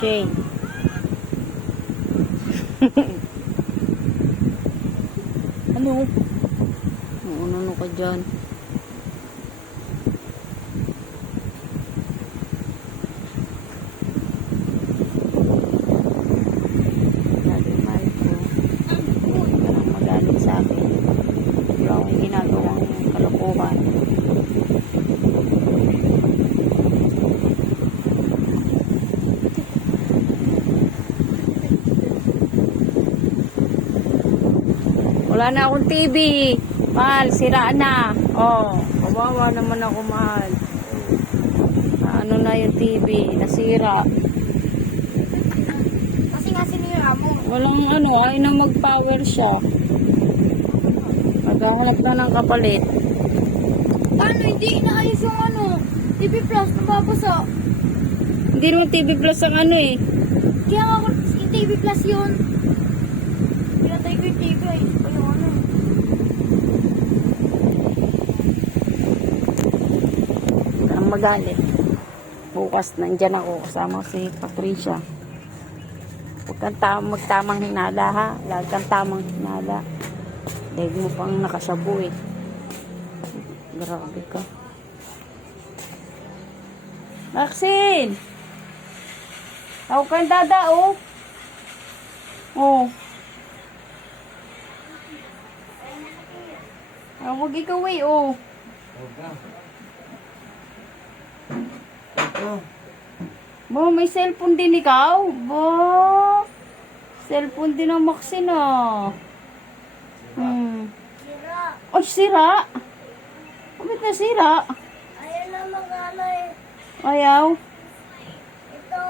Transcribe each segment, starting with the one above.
Shane. Ano? Ano ka dyan? Sabi mahal ko. Parang magalit sa akin. Wala akong ginagawang kalokohan. Wala na akong TV. Mahal, sira na. Oh, kawawa naman ako, mahal. Ano na yung TV? Nasira. Kasi nga sinira mo. Walang ano, ay na mag-power siya. Magkakalap na ng kapalit. Paano hindi inaayos yung TV Plus nababasa? Hindi naman TV Plus ang ano eh. Kaya nga yung TV Plus yun. Pinatay ko yung TV ay. Yung ano. Ang magalit. Bukas nandyan ako kasama si Patricia. Huwag kang magtamang hinala ha. Lagi kang tamang hinala. Dahil mo pang nakasabu eh. Grabe ka. Maxine! Tawag kang dada oh. Oh. Huwag ikaw eh oh. Bo, may cellphone din ikaw? Bo, cellphone din ang Maxine ah. Sira. Oh, sira? Bakit na sira? Ayaw na mag-alay. Ayaw? Ito.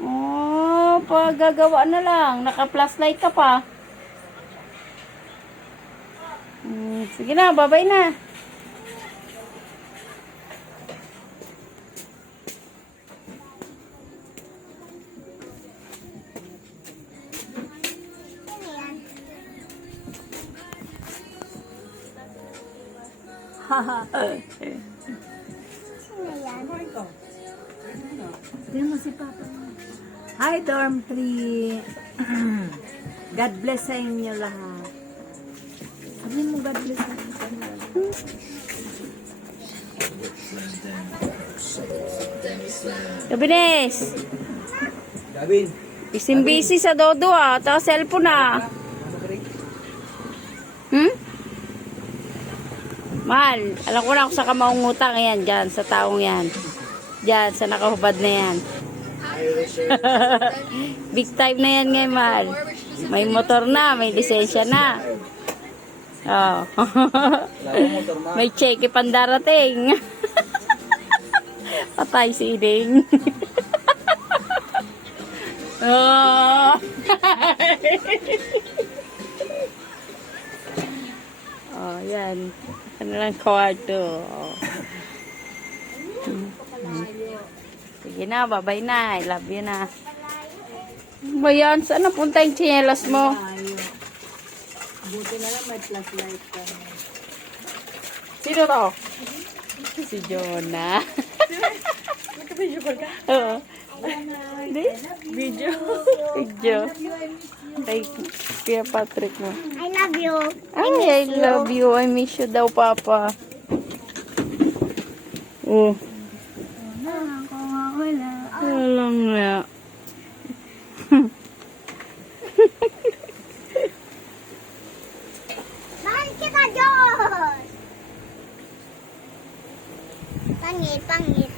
Oh, pagagawa na lang. Naka-flashlight ka pa. Sige na, babay na. Haha. Sino yan? Tignan mo si Papa. Hi, Dorm 3. God bless sa inyo lahat. Sabihin mo God bless sa inyo lahat. Gabines! Gavin, Busy sa dodo ah. Taka cellphone ah. Mahal, alam ko na kung sa ka maungutang yan. Dyan, sa taong yan. Dyan, sa nakahubad na yan. Big time na yan ngayon, mahal. May motor na, may lisensya na. Oh. May cheque pandarating. Patay si Iding. Oh. Oh, yan. Ano lang kwarto. Oh. Sige na, babay na. I love you na. Ba yan? Saan napunta yung tsinelas mo? Buti na lang may flashlight ka. Sino to? Si Jonah. Magka-video call ka? Oo. Hindi? Video. Video. Kay Kuya Patrick mo. I love you. Ay, I love you. I miss you daw, Papa. Oh. Wala. Walang nga. Mahal kita, Diyos! Pangit, pangit.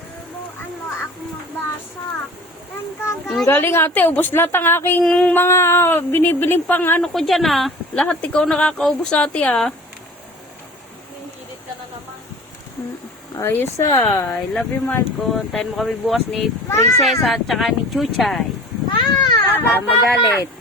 Turuan mo ako magbasa. Yan Ang galing ate, ubos lahat ang aking mga binibiling pang ano ko dyan ah. Lahat ikaw nakakaubos ate ah. Ayos ah. I love you, Marco. Antayin mo kami bukas ni Princess at saka ni Chuchay. Ma! Magalit.